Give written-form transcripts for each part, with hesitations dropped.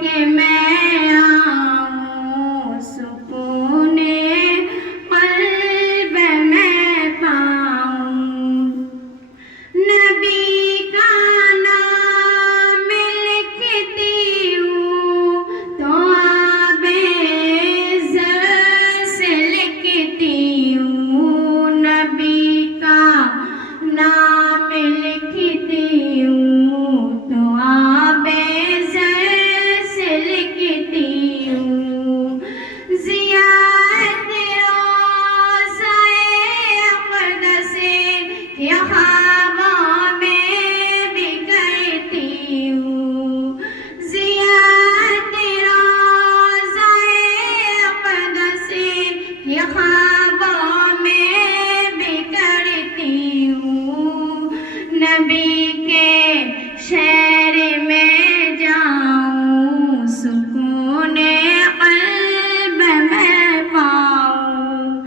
کہ میں آؤں سکون قلب میں پاؤں، نبی کا نام لکھتی ہوں تو آبِ زر سے لکھتی ہوں، نبی کا نام لکھتی ہوں تو آبِ زر سے لکھتی ہوں، زیارت روضۂ اقدس کے خوابوں میں بھی کرتی ہوں، زیارت روضۂ اقدس کے خوابوں میں بھی کرتی ہوں، نبی کے شہر میں جاؤں سکون قلب میں پاؤں،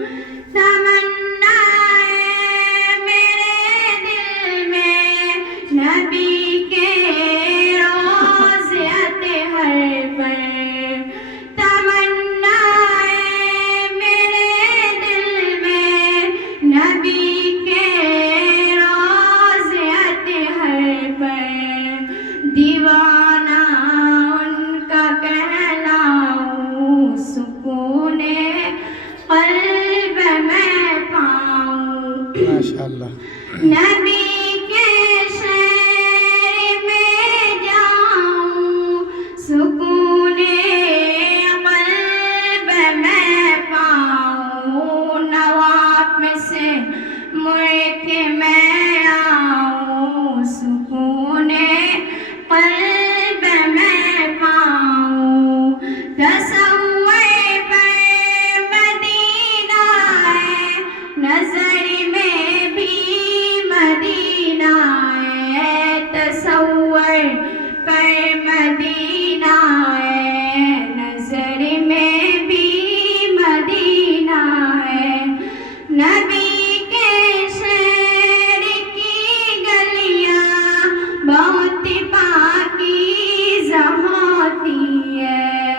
تمنا ہے میرے دل میں نبی کے روضے اطہر پر، تمنا ہے میرے دل میں نبی کے روضے اطہر پر، دیوانہ ان کا کہلاؤں سکون قلب میں پاؤں، ماشاءاللہ۔ نبی کے شہر میں جاؤں سکون قلب میں پاؤں، نواب سے مڑ کے میں آؤں سکون قلب میں پاؤں، تصور پر مدینہ ہے نظر میں بھی مدینہ ہے، تصور پر مدینہ ہے نظر میں بھی مدینہ ہے، نبی کے شہر کی گلیاں بہت پاکیزہ ہوتی ہے،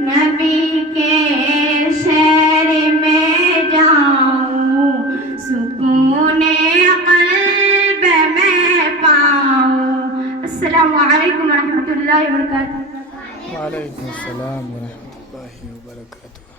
نبی کے شہر میں جاؤں سکون قلب میں پاؤں۔ السلام علیکم ورحمۃ اللہ وبرکاتہ۔ وعلیکم السلام ورحمۃ اللہ وبرکاتہ۔